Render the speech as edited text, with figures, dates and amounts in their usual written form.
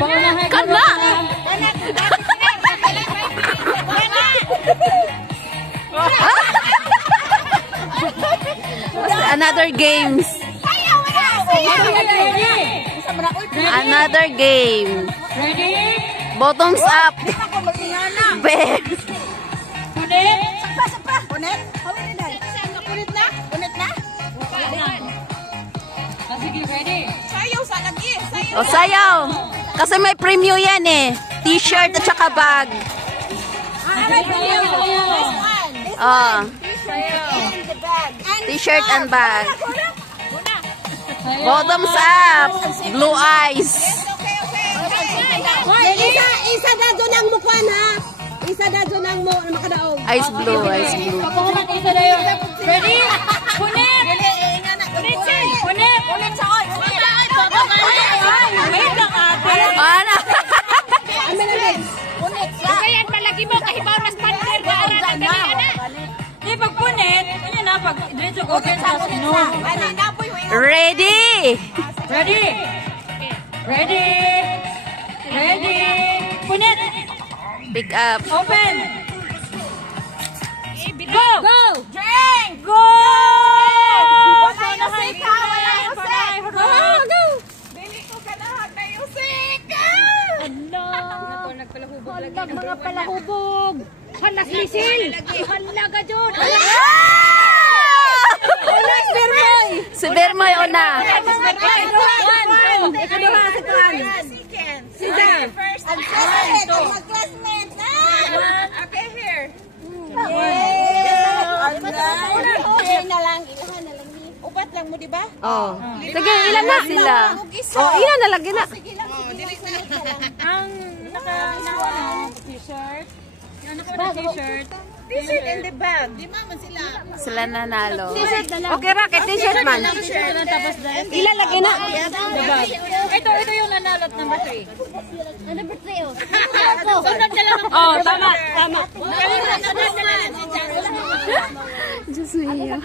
Kana! Another games. Another game. Ready? Bottoms up. Bear. Punit? Punit? Punit na? Punit na? Sige, ready? Sayaw sa lagi. Sayaw. O sayaw. Kasi may premyo yan eh. T-shirt at saka bag. T-shirt and bag. Bottoms up. Blue eyes. Isa na doon ang mukha na. Isa na doon ang makadaog. Eyes blue, eyes blue. Pakuha isa na yun. Ready? Punit! Punit! Punit sa oy! Wait lang ate. Ano? Punit sa. Kaya malagi mo kahibaw na sponsor ko aran ang dali na. Di pag punit, ano na pag diretso ko sa sino. Ready? Ready? Ready? Ready? Punit! Pick up. Open! Go! Go! Drink! Go! Wala yung sika! Wala yung sika! Go! Go! Bili ko ka lahat na yung sika! Hala! Mga palahubog! Hala, sisil! Hala ka dyan! Si Bermoy una. First and second! Mga classmates! Okay, here. Ilahan na lang. Ubat lang mo, di ba? Oh. Sige, ilan na sila? Oh, ilan na lagi na. Sige lang, sige. Ang naka t-shirt. Yung naka-t-shirt. T-shirt and the bag. Di man sila. Sila nanalo. Okay, Rocket, t-shirt man. T-shirt na tapos dahil. Ilan lagi na? Ito yung nanalot number 3. Number 3, oh. Sunod na lang. Oh, tama, tama. Sunod na lang. Diyos mio.